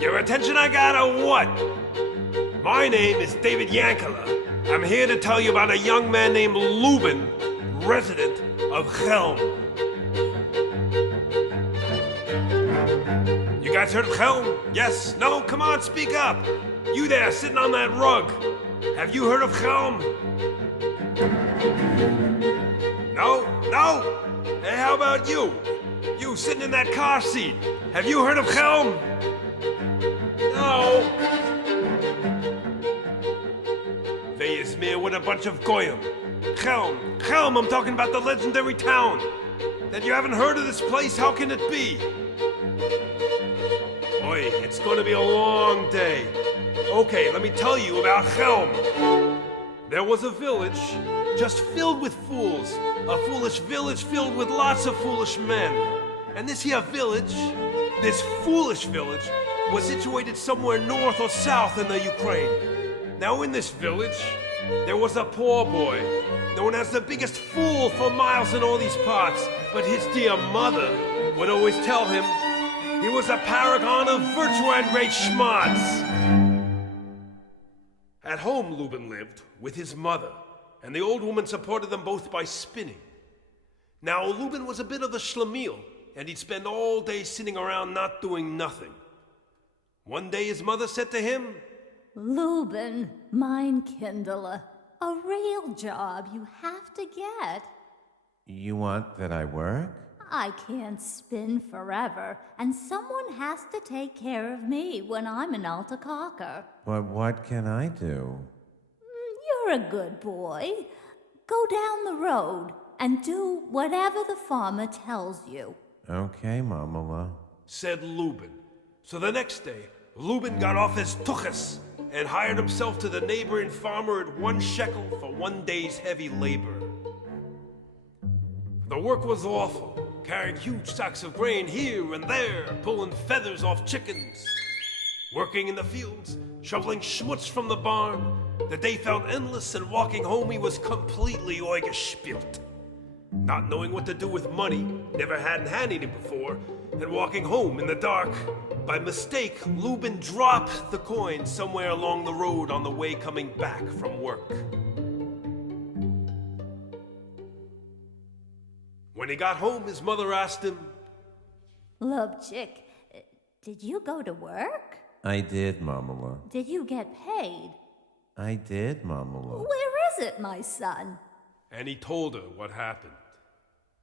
Your attention I got or what? My name is David Yankala. I'm here to tell you about a young man named Lubin, resident of Helm. You guys heard of Helm? Yes? No? Come on, speak up. You there, sitting on that rug. Have you heard of Helm? No? No? Hey, how about you? You sitting in that car seat. Have you heard of Helm? No. Veyesmere with a bunch of goyim. Helm, Helm, I'm talking about the legendary town. That you haven't heard of this place, how can it be? Boy, it's gonna be a long day. Okay, let me tell you about Helm. There was a village just filled with fools. A foolish village filled with lots of foolish men. And this here village, this foolish village, was situated somewhere north or south in the Ukraine. Now in this village, there was a poor boy, known as the biggest fool for miles in all these parts. But his dear mother would always tell him he was a paragon of virtue and great schmarts. At home, Lubin lived with his mother, and the old woman supported them both by spinning. Now, Lubin was a bit of a schlemiel, and he'd spend all day sitting around not doing nothing. One day his mother said to him, Lubin, mein Kindler, a real job you have to get. You want that I work? I can't spin forever, and someone has to take care of me when I'm an altacocker. But what can I do? You're a good boy. Go down the road and do whatever the farmer tells you. Okay, Mamala. said Lubin. So the next day, Lubin got off his tuchus and hired himself to the neighboring farmer at 1 shekel for 1 day's heavy labor. The work was awful, carrying huge sacks of grain here and there, pulling feathers off chickens. Working in the fields, shoveling schmutz from the barn. The day felt endless, and walking home he was completely oigespielt. Not knowing what to do with money, never hadn't had any before, and walking home in the dark. By mistake, Lubin dropped the coin somewhere along the road on the way coming back from work. When he got home, his mother asked him, Lubchik, did you go to work? I did, Mamala. Did you get paid? I did, Mamala. Where is it, my son? and he told her what happened.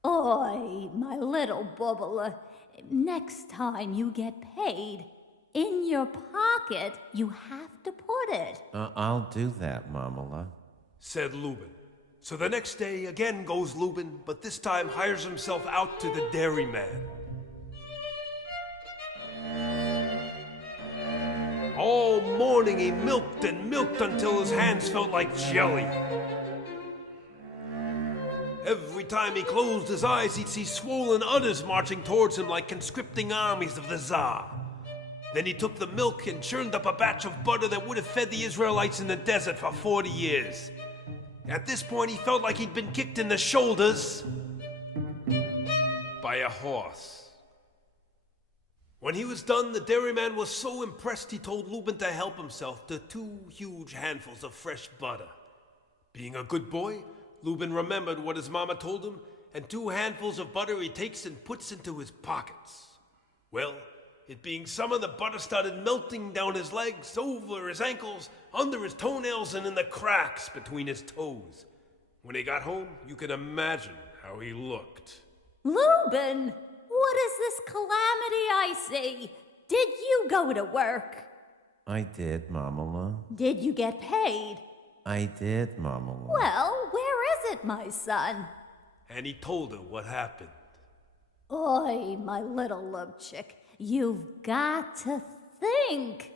Oi, my little bubbler, next time you get paid, in your pocket you have to put it. I'll do that, Mamala. Said Lubin. So the next day again goes Lubin, but this time hires himself out to the dairyman. All morning he milked and milked until his hands felt like jelly. Every time he closed his eyes, he'd see swollen udders marching towards him like conscripting armies of the Tsar. Then he took the milk and churned up a batch of butter that would have fed the Israelites in the desert for 40 years. At this point, he felt like he'd been kicked in the shoulders by a horse. When he was done, the dairyman was so impressed he told Lubin to help himself to 2 huge handfuls of fresh butter. Being a good boy, Lubin remembered what his mama told him, and 2 handfuls of butter he takes and puts into his pockets. Well, it being summer, the butter started melting down his legs, over his ankles, under his toenails, and in the cracks between his toes. When he got home, you can imagine how he looked. Lubin, what is this calamity I see? Did you go to work? I did, Mamala. Did you get paid? I did, Mamala. Well, where is it, my son? And he told her what happened. Oi, my little lubchick, you've got to think.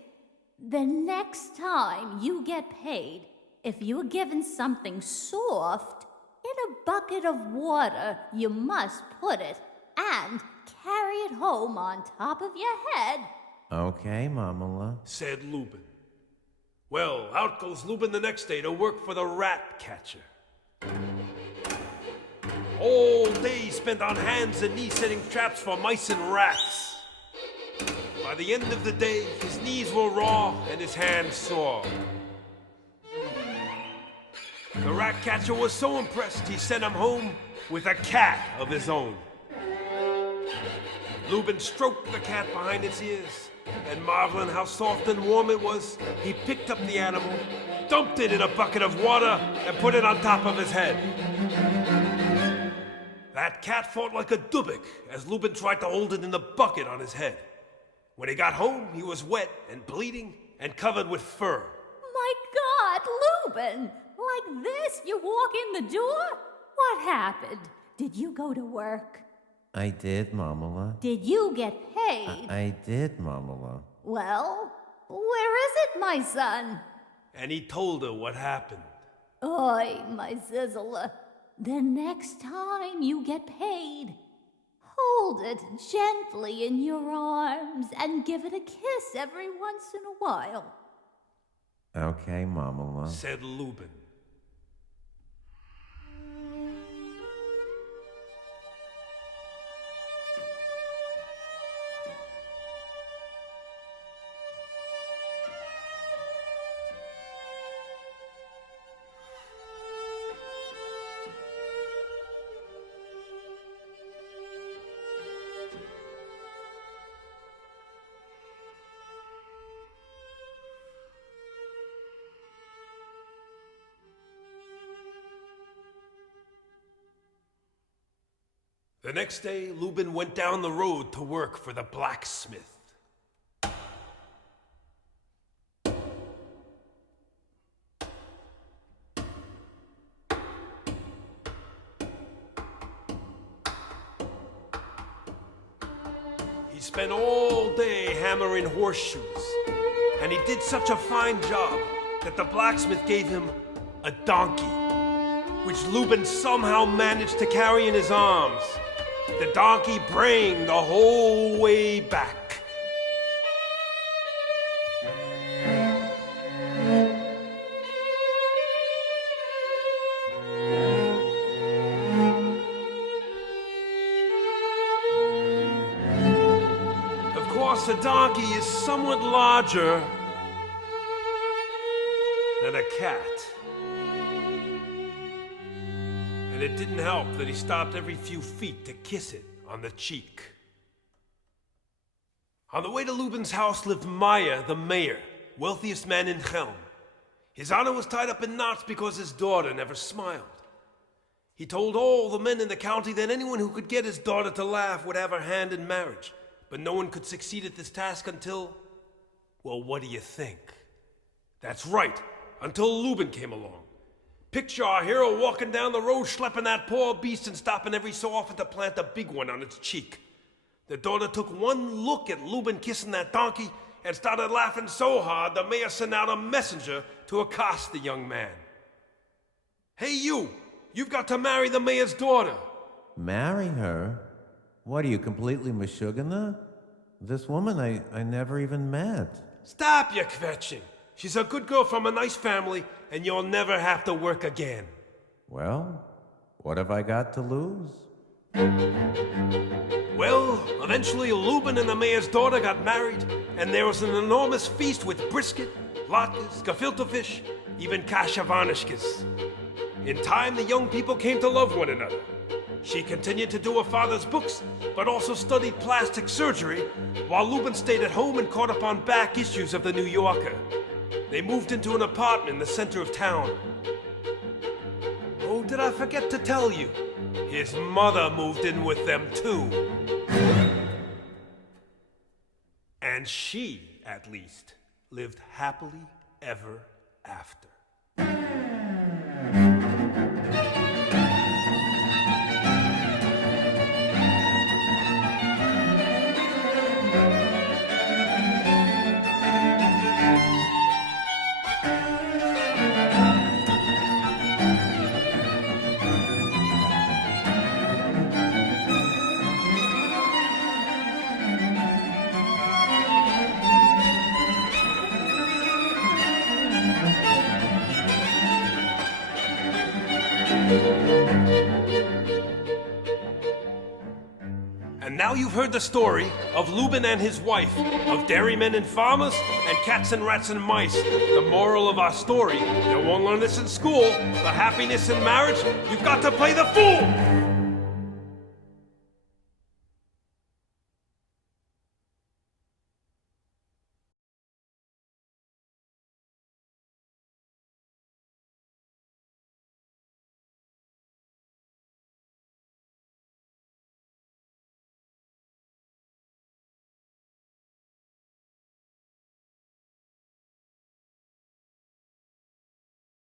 The next time you get paid, if you're given something soft, in a bucket of water, you must put it and carry it home on top of your head. Okay, Mamala. Said Lubin. Well, out goes Lubin the next day to work for the rat catcher. All day spent on hands and knees setting traps for mice and rats. By the end of the day, his knees were raw and his hands sore. The rat catcher was so impressed, he sent him home with a cat of his own. Lubin stroked the cat behind its ears, and marveling how soft and warm it was, he picked up the animal, dumped it in a bucket of water, and put it on top of his head. That cat fought like a dubik as Lubin tried to hold it in the bucket on his head. When he got home, he was wet and bleeding and covered with fur. My God, Lubin! Like this, you walk in the door? What happened? Did you go to work? I did, Mamala. Did you get paid? I did, Mamala. Well, where is it, my son? And he told her what happened. Oi, my Zizzler. The next time you get paid, hold it gently in your arms and give it a kiss every once in a while. Okay, Mamala. Said Lubin. The next day, Lubin went down the road to work for the blacksmith. He spent all day hammering horseshoes, and he did such a fine job that the blacksmith gave him a donkey, which Lubin somehow managed to carry in his arms, the donkey braying the whole way back. Of course, a donkey is somewhat larger than a cat. And it didn't help that he stopped every few feet to kiss it on the cheek. On the way to Lubin's house lived Meyer, the mayor, wealthiest man in Chelm. His honor was tied up in knots because his daughter never smiled. He told all the men in the county that anyone who could get his daughter to laugh would have her hand in marriage. But no one could succeed at this task until, well, what do you think? That's right, until Lubin came along. Picture our hero walking down the road, schlepping that poor beast and stopping every so often to plant a big one on its cheek. The daughter took one look at Lubin kissing that donkey and started laughing so hard the mayor sent out a messenger to accost the young man. Hey you've got to marry the mayor's daughter. Marry her? What, are you completely mashugana? This woman I never even met. Stop your kvetching. She's a good girl from a nice family, and you'll never have to work again. Well, what have I got to lose? Well, eventually Lubin and the mayor's daughter got married, and there was an enormous feast with brisket, latkes, gefilte fish, even kashavarnishkes. In time, the young people came to love one another. She continued to do her father's books, but also studied plastic surgery, while Lubin stayed at home and caught up on back issues of the New Yorker. They moved into an apartment in the center of town. Oh, did I forget to tell you? His mother moved in with them too. And she, at least, lived happily ever after. And now you've heard the story of Lubin and his wife, of dairymen and farmers, and cats and rats and mice. The moral of our story, you won't learn this in school, but happiness in marriage, you've got to play the fool!